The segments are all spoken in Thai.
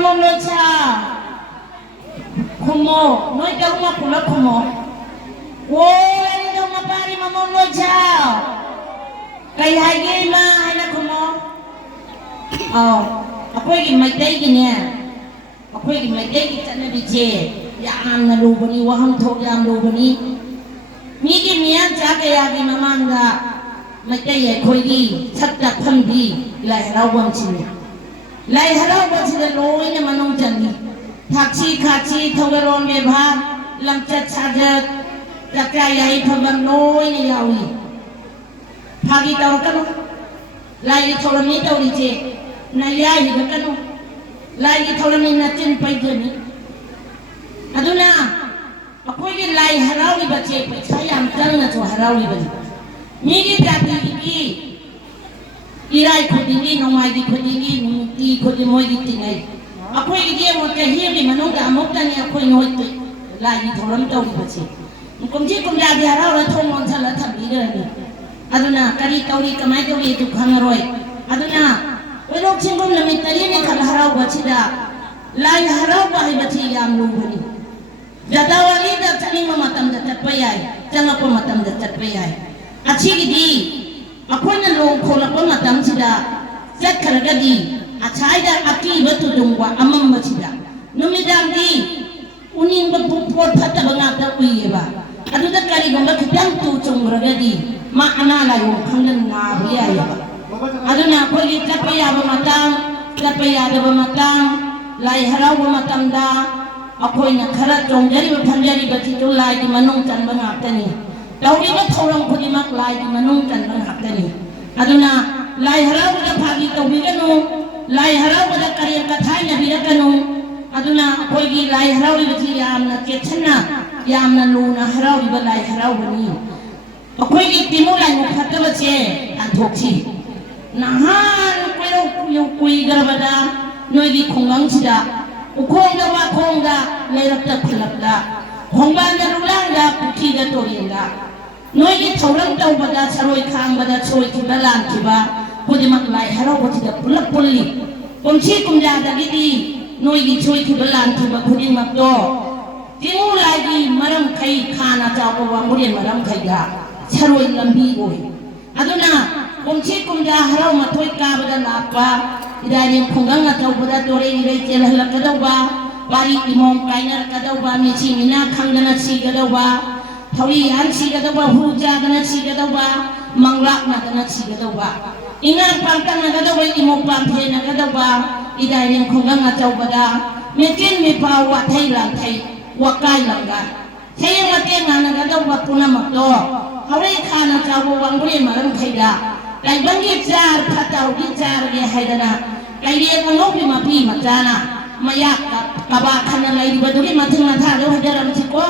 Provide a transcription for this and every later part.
mamon cha kumo noi ka uma pula kumo wo ni do mapari mamon cha kai hai ge ma hai na kumo akwai gi mai dai gi ne akwai gi mai dai gi tan bi je ya am na lu bani wa ham thok yam lu bani mi gi mian cha ka ya gi mamang ga mai dai ye khoi gi chat tak pham bi lai ra wam chi lai hara wa chi da loi ne manong chan ni thak chi kha chi thogaron me bha lam chat cha ja jak ya yai pham loi ne yawi phagi taw ka no lai tholam ni taw ni je na yai ni ka no lai tholam ni na chin pai je ni aduna akoi gi lai harau ni ba che pa chayam chang na cho harau ni ba ni gi ta ti irai khudingi nomai di khudingi ti khudimoi di tingai akhoi gi dia mo te hi mi manung da amok ta ni akhoi noi tu lai ni thoram tau ni bachi kum ji kum ja dia ra ra thong mon thala thabi de ni aduna kari tauri kamai tauri tu khangaroi aduna oi lok chingom lami tari ni khal harau bachi da lai harau ba hi bachi yam lu bani jadawali da chani ma matam da tatpayai changa ko matam da tatpayai achi gi di akhoi na long khola ko matam chida chat kharaga di achai da aki ba tu dungwa amam ma chida numidam di unin ba pot phata ba ngap da ui ba adu da kari gamba khitang tu chungraga di ma ana la yo khangan na bi ya ba adu na khoi gi chat pa ya ba matam chat pa ya da ba matam lai harau ba matam da akhoi na khara chongjari ba phanjari ba chi tu lai di manung chan ba ngap ta ni lauri ba thorang khudi mak lai di manung kan bang hak tani aduna lai harau da phagi tawbi ganu lai harau da kariya ka thai na bi ganu aduna koi gi lai harau ri bi yam na ke chana yam na lu na harau ri ba lai harau bani koi gi timu lai mu khatta ba che an thok chi na han koi ro yu kui gar ba da noi gi khongang chida ukhong da wa khong da lai rak ta phalap da khong ba na lu lang da pukhi da torian da noi gi thorang tau bada saroi khang bada choi ki balan ki ba kodi mak lai harau ko ti da pulak pulli komchi kumja da gi di noi gi choi ki balan ki ba kodi mak do timu lai gi maram khai khana cha ko wa murian maram khai da saroi lambi oi aduna komchi kumja harau ma thoi ka bada la pa idai khongang na tau bada tore ire chel halak ka da ba bari imong kainar ka da ba mi chi mina khangana chi ka da ba thoi han chi ga da ba hu ja ga na chi ga da ba manglak na ga na chi ga da ba ingar pang tang na ga da ba imo pam the na ga da ba idai ring khongang na chau ba da me kin me pa wa thai lang thai wa kai lang ga thai ma te na ga da ba puna mak do hore kha na chau ba wang ri ma ram khai da lai bang gi jar pha tau gi jar ge hai da na lai ri ma ngok pi ma pi ma cha na ma yak ka ba khan na lai ba do ri ma thing na tha do ha da ram chi ko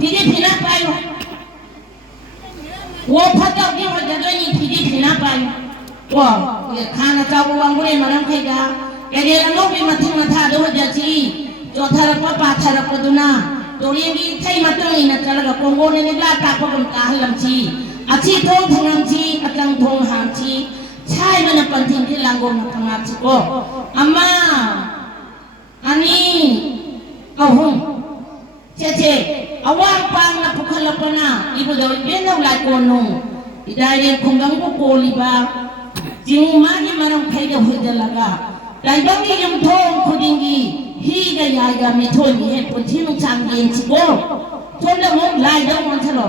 pidi phina pai wo phata gi ho ja doi ni pidi phina pai wo ye khana cha wo wang gure maram khai ga ke ge no bi ma thing ma tha do ja chi cho thara pa thara pa duna to ri gi thai ma tang ni na chala ga kongo ne ni la ta pa kam ka halam chi achi thong thangam chi atang thong ham chi chai ma na pan thing ki langgo na thanga chi ko amma ani ahum che awang pang na pukhalapana ibu daw benaw la kono idai khongang ko koliba jing ma ni marang phaida hoidalaga dai bang ni yum thong khudingi hi ga ya ga mi thoi ni he pun thinu chang gen chi go thon da mo lai da mon thalo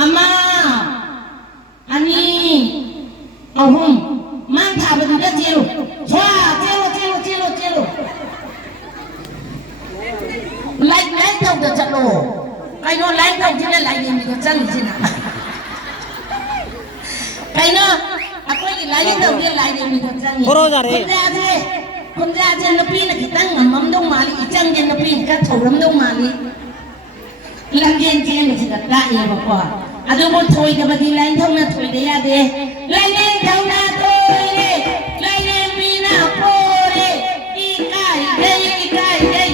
ama ani ahum man tha ba da jelo chwa jelo lai tau da chalo kai no lai tau ji lai ni da chang ji na kai no akoi ki lai tau ji lai ni da chang ni poro ja re kun ja je na pi na kitang mam dong mali ichang je na pi ka thoram dong mali lang gen je ni ji da ta ye ba ko adu mo thoi da ba di lai thau na thoi da ya de lai ne thau na thoi re lai ne mi na po re i kai dei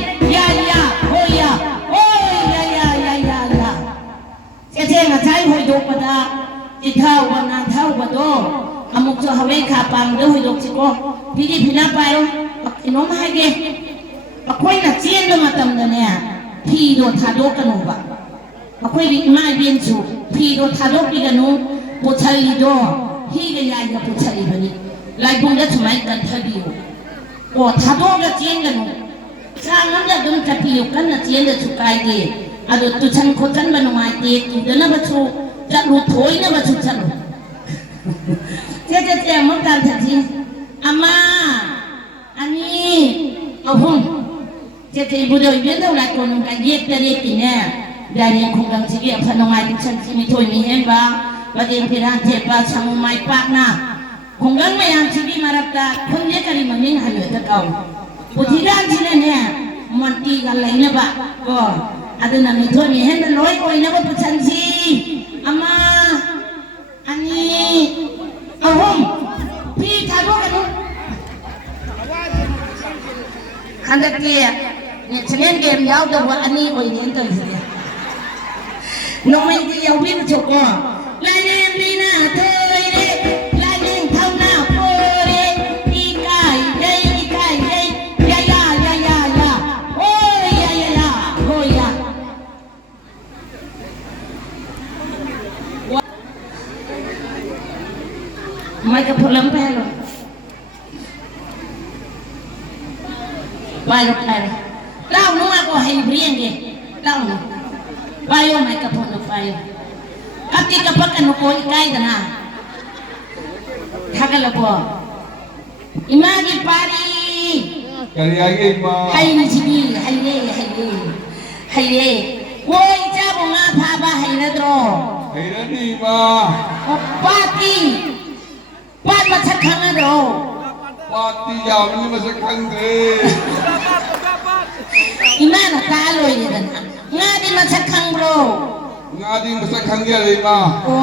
ya nga chai hoi dok pada i thau wa na thau ba do amuk cho hawe kha pang do hoi dok chi ko pidi phina pai น้องให้เกเอาคุยน่ะเจียนมาตำเนี่ยพี่โดนทาโดกันหนูบะเอาคุยดิไม่เบียนสูพี่โดนทาโดปีกันหนูปุชาลีโดพี่ก็ยายกับปุชาลีบันนี้ไล่พงจะทำไมกันทบิวโอ้ทาโดก็เจียนกันหนูช่างนั้นจะโดนจับพี่อยู่กันน่ะเจียนจะชุกไก่เกอะดูตุชันคนจันบันมาเกตุเดินน่ะบัดชูจะรู้ถอยน่ะบัดชูจันเจ๊มันการทันทีอาม่าอันนี้เอาหุ่นเจ๊บุตรเบี้ยเท่าไรคนกันเย็บจะเรียกกินเนี่ยได้เรียนคงกังสิเกี่ยวพันองไม้ที่ฉันที่มีถ้วยมีเห็นบ้าประเดี๋ยวพิรานเจ็บบ้าช่างไม้ปากหน้าคงกังไม่ยังชีวิตมารับตาคนเยอะกันมันยิ่งหายตะเกาปุถุด้านที่เนี่ยมันตีกันเลยเนี่ยบ้าก็อาจจะนั่งมีถ้วยมีเห็นมันร้อยคนเนี่ยว่าปุชันซีอาม่าอันนี้เอาหุ่นพี่ทำด้วยกันนู้นคันตะเกียเนี่ยฉันเล่นเกมยาวแต่ว่าอันนี้โอ้ยเล่นตัวเสียน้องไม่ได้ยาววิ่งจบก่อนลายเล่นลีน่าเธอเลยลายเล่นเท่าหน้าโปเลยอีกายเย้อีกายเย้ยายาโอ้ยยายาโอ้ยยาไม่กับพลังแพ้หรอกไปหรอกไปเล่าหนูก็ให้เรียนเกเล่าหนูไปโอ้ไม่กับพลังไปกับที่กับพักกันหนูโกยใกล้กันนะถ้ากันละบ่อิมากิปารีกันยังไงมาให้นี่ชีวิตให้เล่โว้ยจ้าบุญอาภาบะให้ละดรอให้ละนี่มาปาตีปาดมาชักขังละดรอปาตียามนี่มาสักครั้งเดียวอิมาน่ะตาลอยเลยนะงาดีมาชักขังโบงาดีมาสักครั้งเดียวเลยมาโอ้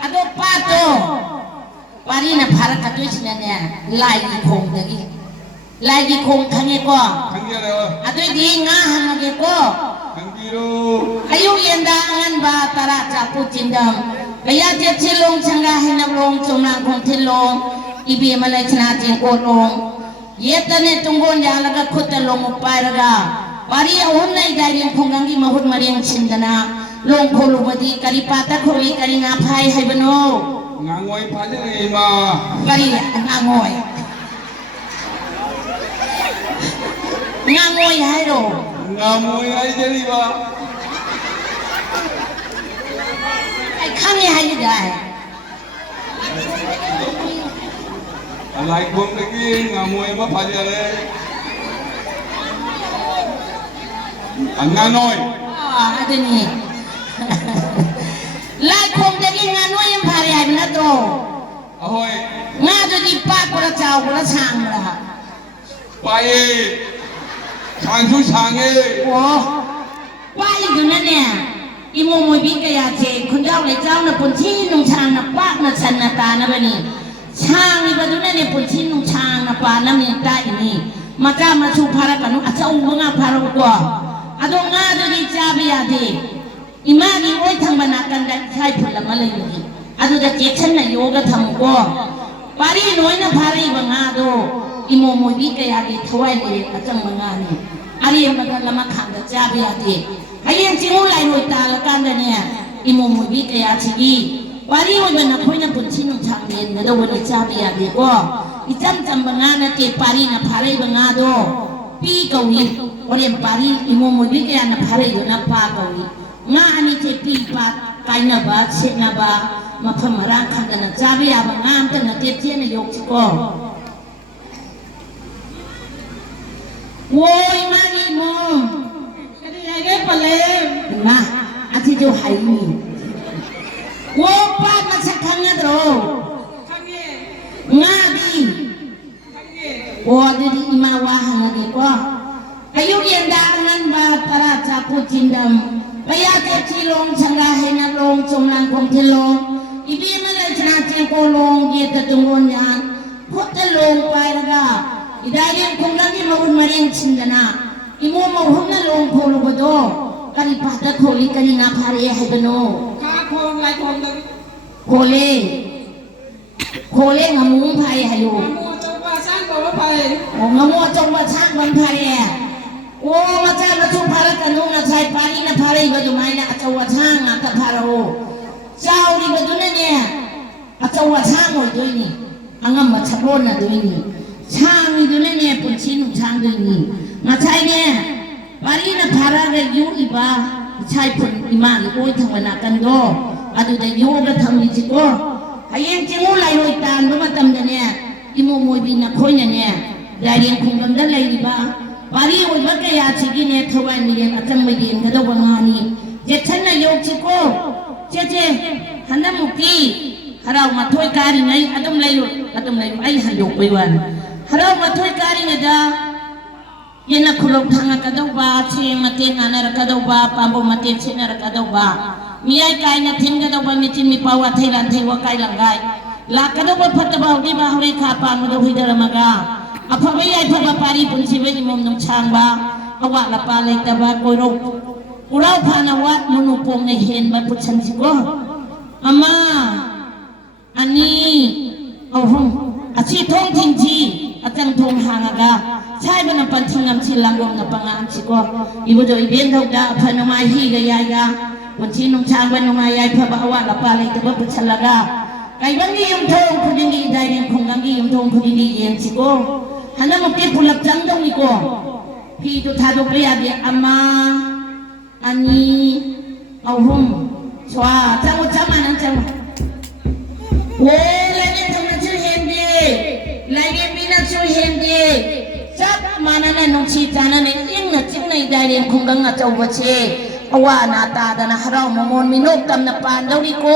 อะโดปาโตปารีน่ะภารกัดด้วยสิเนี่ยลายดีคงตะกี้ลายดีคงขังเงก็ขังเงเลยวะอะด้วยดีงาหันเงก็ขังกีรูอายุเย็นดาอันบาตระจับปูจินดำกายาเจ็บชิลงชังกาให้นับลงจงนางคงทิลงอีบีมาเลยชนะเจงโกลงเยตเนตุงโกนยาละก็ขุดลงอุปายละก็ปารีอุ่นในใจเรียงคงกังกีมาหุดมาเรียงชินดนาลงโคลุบดีกริปาตะโคลีกริงาพายให้บโนงางอยพายเลยมาก ริงางอยให้โรงางอยให้เจริบาไอ้ข้างนี้ให้ได้อะไรคนตะกี้งามวยมาพายเลยอันงานน้อยอันนี้ลายคงตะกี้งานน้อยยังพายให้เป็นนัดโตโอ้ยงานจะดีป้ากุระเจ้ากุระช่างละไปช่างชูช่างเอ้โอ้ป้าอยู่นั่นเนี่ยอีโมมวยบิ๊กยาเจคุณเจ้าเลยเจ้าน่ะปุ่นที่นุ่งช่างน่ะป้าน่ะชันน่ะตาน่ะแบบนี้ช่างนี่ประตูนั่นเนี่ยปุ่นที่นุ่งช่างน่ะป้าน่ะมีตาอีนี่มาจ้ามาชูพารากันนุ่งอาจจะอุ้งงาพารากัวอาดงงาจะดีจ้าไปยาเจอีมาดีโอ้ยทางบรรณาการได้ใช้ผลมาเลยอยู่นี่อาดูจะเจ็บฉันน่ะโยกทำกัวปารีน้อยน่ะพารีบังอาดูอีโมมวยบิ๊กยาเจถวายเลยอาจารย์บังอานี่อารีมันก็ละมาขังกับจ้าไปยาเจให้ยังจิมุไลหน่วยตาละกันเนี่ยอิโมมุบิกยาชิกีวารีวันนั้นพูดนะปุ่นชินุชางเรียนนะดูวันนี้จ้าเบียดีกว่าอิจำจำบังอานะเก็บปารีนะพารีบังอาดูปีกวีวันนี้ปารีอิโมมุบิกยานะพารีดูนะปากวีงาอันนี้เจ็บปีปากไปนะบ้าเช็ดนะบ้ามาพม่ารังขันกันนะจ้าเบียบังอาตั้งแต่เจ็บเจ็บนะยกชิโก้โว้ยมาอีโมได้ปะเลยนะอาทิตย์จะหายมีโว้ป้ามาสักครั้งนะโดงาดีโอ้ดีดีมาวาหันดีกว่าอายุเย็นดางันบาตราจับผู้จินดำพยาเจ็บชีลงชังกาให้นับลงจงนางคงเทลงอีบีมาเลยชนะเจงโกลงเกียรติตุงวนยานพุทธลงไปแล้วก็อีได้เรียนคงนั่งที่มาอุ่นมาเรียนชินดนาอีโมมาหุ่นนั่งลงโคลบดอกริปาตะโคลีกริงาพารีให้บโนข้าโคงไรโคงตะโคเล่งามุ้งไผ่ให้อยู่ ภัย โอ้งะมัวจงว่าช่างวันไพแอ่โอ้มาจ้ามาทุพารกันนุ่งนะชายปารีนะพารีก็อยู่ไหมนะเจ้าว่าช่างอ่ะกับพาราโอเจ้าดีก็ดูเนี่ยเจ้าว่าช่างหมดด้วยนี่อังงั้นมาชักโลนนะด้วยนี่ช่างนี่ดูเนี่ยปุ่นชิ้นของช่างด้วยนี่มาใช่เนี่ยปารีนะพาราเรยูอีบ้าใช่ปุ่นอิมาหรือโอ้ยทางวันกันก็อะดูแต่ยูก็ทำนี่จิโก้ไอ้ยังจิมูไลโรยตานรู้มาทำเนี่ยอิโมมวยบินนักคนเนี่ยได้เรียนคงกันได้เลยดีบ้าปารีวันก็อยากชิกินเนี่ยทวายมีเรียนอาจารย์ไม่เรียนก็ต้องงานนี้เจ้าฉันนายกจิโก้เจ้ฮันน้ำมุกีฮาเรามาถ้วยการิไงอาตุมเลยไอ้ฮันยกไปวันฮาเรามาถ้วยการิไงจ้ายันนักขลุ่มทางกระดูกบ้าเชมาเตียงานรักระดูกบ้าปามบุมาเตียงเชนรักระดูกบ้ามีไอ้ไก่เนี่ยทิ้งกระดูกบ้ามีจิมมีปาวะเทลันเทวะไก่หลังไก่ลากระดูกบ้าพัดบ่าวดีบ้าเฮริขาปางมาดูฮิดารมากาอภเวยัยพระปารีปุนชีเวนิมมนงช่างบ้าอวะละปาเลยตะบ้าโกยรุกุเราพานวัดมนุปงในเห็นบัดพุทธันสิโกอามาอันนี้เอาห้องอาชีพท้องทิ้งทีอาจารย์ทงหางกาใช่บรรพันธ์ทิ้งนำชิลังลงนับงานสิโกอีบุตรอีเบียนทุกดาพนมาฮีกยายาวันที่น้องช่างวันน้องมายายพระบาวะละปาเลยตะบ้าพุทธันละกาไก่บังกียมทงคุณดีได้เรียนคงกังกียมทงคุณดีเย็นสิโกฮันนั้นมุกที่ผู้หลับจังตรงนี้โกพี่ตุธาตุเปียเดียอามาอันนี้เอาหุ่มชัวจังหวัดจามานั่งจังโว้ไล่เนี่ยทำนั่นชื่อเฮนดีไล่เนี่ยปีนั่นชื่อเฮนดีจับมานั่นน่ะน้องชีจานั่นเองยิ่งน่ะจิ้งในได้เรียนคงกังอ่ะเจ้าวัชเชเอาว่าหน้าตาดานะฮาราวมงอนมีนกกำนับปานเดาดิโก